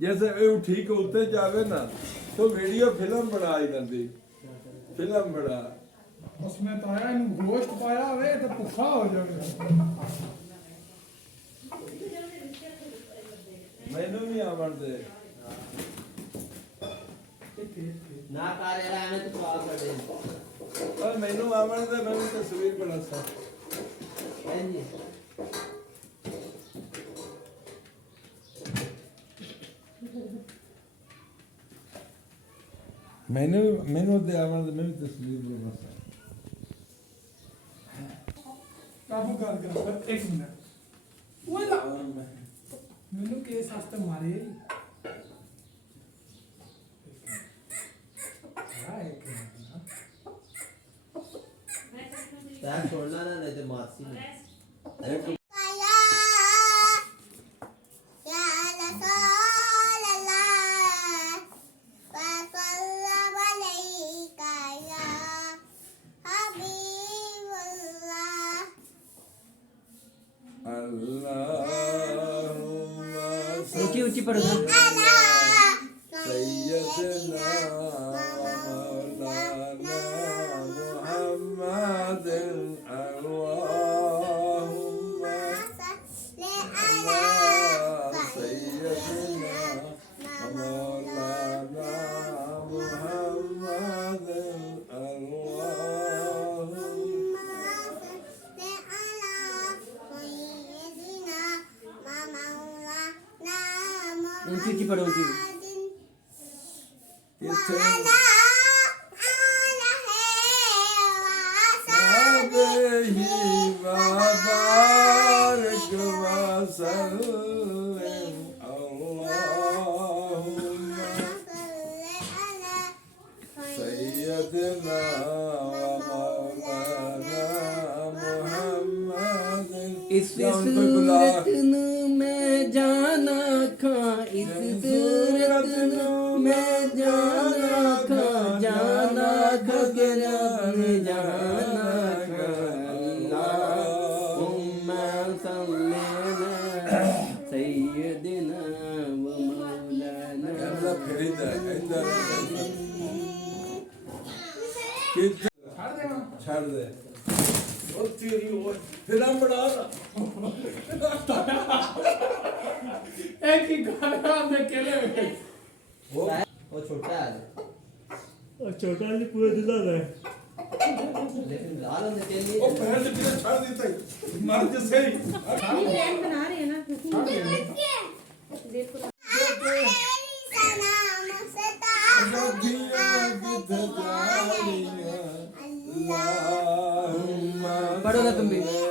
जैसे वो ठीक होते जावे ना तो वीडियो फिल्म बनाई जाती फिल्म बना उसमें पाया गोश्त पाया वे तो भुखा हो जाएगा मैनू भी आवन दे ना कार्यालय में तो कॉल कर दे और मैनू आवन दे मैं भी तस्वीर बना सा जी मैनू मैनू दे आवन दे मैं भी तस्वीर बना सा काबू कर एक मिनट वो ला मैंने केस आस्ते मारे क्या छोड़ना ना नहीं तो मासी एक ऊंची ऊंची पढ़ो ना सैयदना मौलाना मुहम्मद अल्लाहुम्मा सल्ली अला सैयदना मौलाना मुहम्मद ऊंची ऊंची पढ़ो ऊंची इस सूरत नू मैं जाना खा इस सूरत नू मैं जाना खा रब ने जाना खा अल्लाहुम्मा सल्ली अला सय्यदिना व मौलाना अल्लाह फरीदा छाड़ दे और तेरी वो फिल्म बना एक ही गाना में अकेले वो छोटा है और छोटा जी पूरे दिला है लेकिन लाल होने के लिए वो पैर से पीछे छाड़ देता है मार के सही प्लान बना रहे हैं ना देखो पढ़ो ना तुम भी